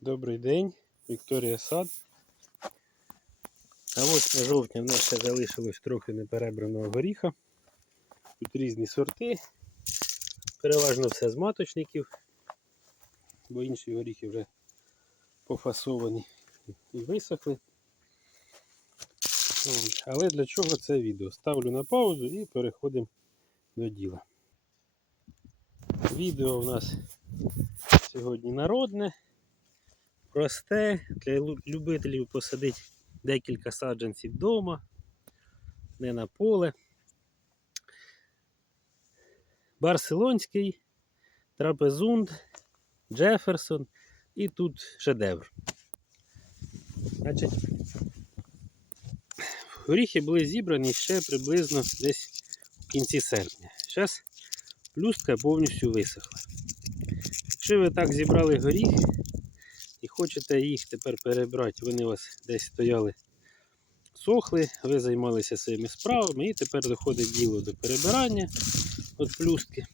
Добрий день, Вікторія Сад. А ось на жовтня в нас ще залишилось трохи неперебраного горіха. Тут різні сорти. Переважно все з маточників, бо інші горіхи вже пофасовані і висохли. Але для чого це відео? Ставлю на паузу і переходимо до діла. Відео у нас сьогодні народне просте для любителів посадити декілька саджанців вдома, не на поле. Барселонський, трапезунд, Джеферсон і тут шедевр. Значить, горіхи були зібрані ще приблизно десь в кінці серпня. Зараз плюстка повністю висохла. Якщо ви так зібрали горіх, хочете їх тепер перебрати, вони у вас десь стояли, сохли, ви займалися своїми справами і тепер доходить діло до перебирання от плюски.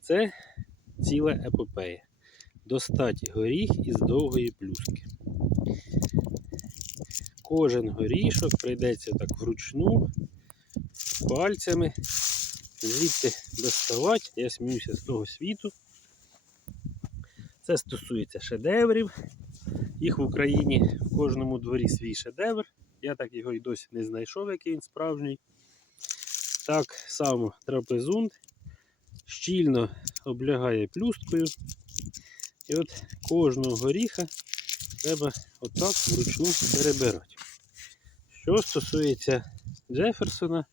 Це ціла епопея. Достать горіх із довгої плюски. Кожен горішок прийдеться так вручну, пальцями, звідти доставати, я сміюся з того світу. Це стосується шедеврів. Їх в Україні в кожному дворі свій шедевр. Я так його і досі не знайшов, який він справжній. Так само трапезунд щільно облягає плюсткою. І от кожного горіха треба отак вручну перебирати. Що стосується Джеферсона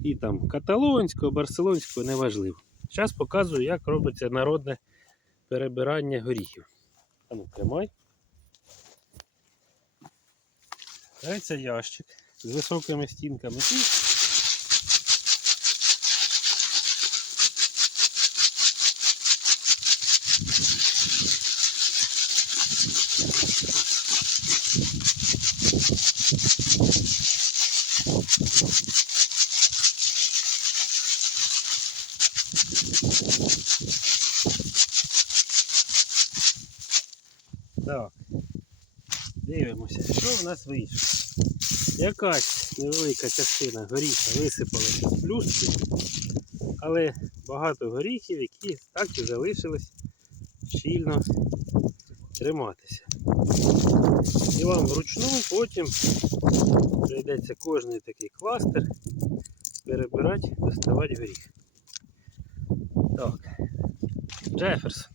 і там каталонського, барселонського, неважливо. Зараз показую, як робиться народне перебирання горіхів. А ну, тримай. Це ящик з високими стінками. Так. Дивимося, що в нас вийшло. Якась невелика частина горіха висипалася з плюски, але багато горіхів, які так і залишились щільно триматися. І вам вручну потім прийдеться кожний такий кластер перебирати, доставати горіх. Так, Джеферсон.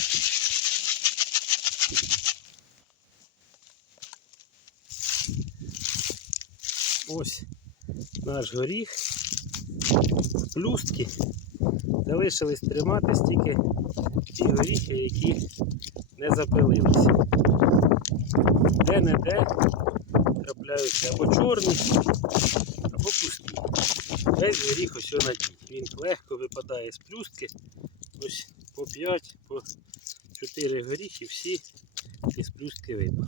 Ось наш горіх. Плюстки залишились тримати стільки ті горіхи, які не запилилися. Де-не-де трапляються або чорні, або пусті. Весь горіх ось на дні. Він легко випадає з плюстки. Ось по 5, по 4 горіхи всі із плюстки випали.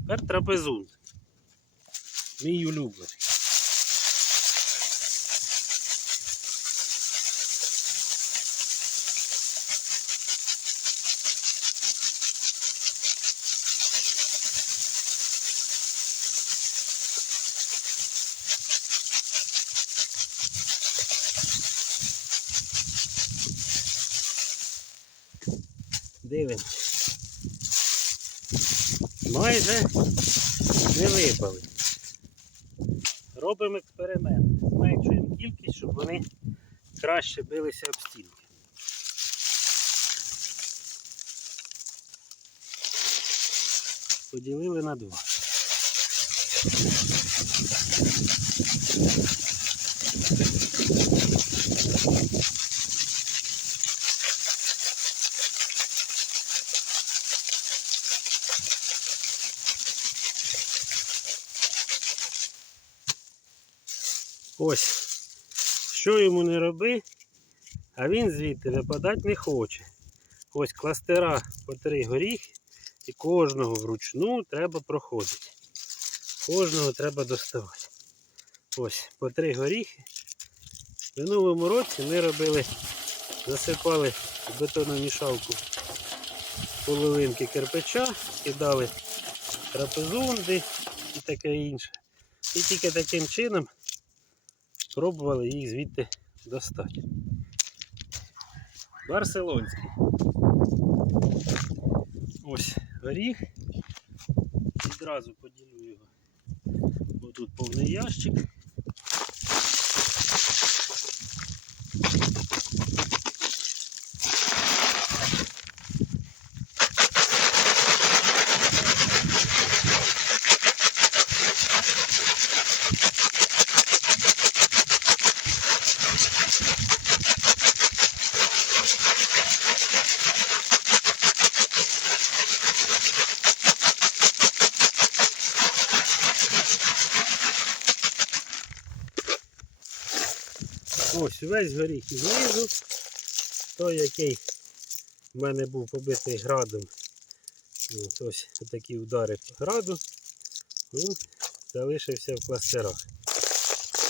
Тепер трапезун. Мій улюблений. Дивимось. Майже не випали. Робимо експеримент. Зменшуємо кількість, щоб вони краще билися об стінки. Поділили на два. Ось, що йому не роби, а він звідти випадати не хоче. Ось кластера по три горіхи, і кожного вручну треба проходити. Кожного треба доставати. Ось по три горіхи. В минулому році ми робили, засипали в бетонну мішалку половинки кирпича, кидали трапезунди і таке інше. І тільки таким чином пробували їх звідти достати. Барселонський. Ось горіх. Відразу поділю його. Ось тут повний ящик. Ось весь горіх і знизу. Той, який в мене був побитий градом. От ось такі удари по граду. Він залишився в кластерах.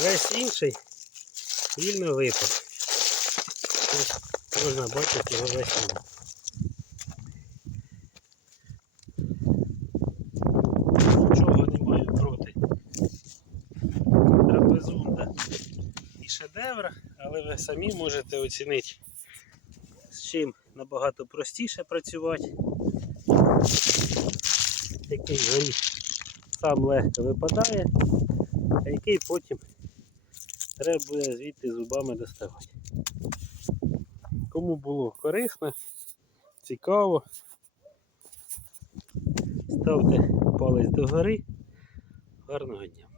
Весь інший вільно випав. Ось можна бачити його весь але ви самі можете оцінити, з чим набагато простіше працювати. Який горіх сам легко випадає, а який потім треба буде звідти зубами доставати. Кому було корисно, цікаво, ставте палець догори. Гарного дня!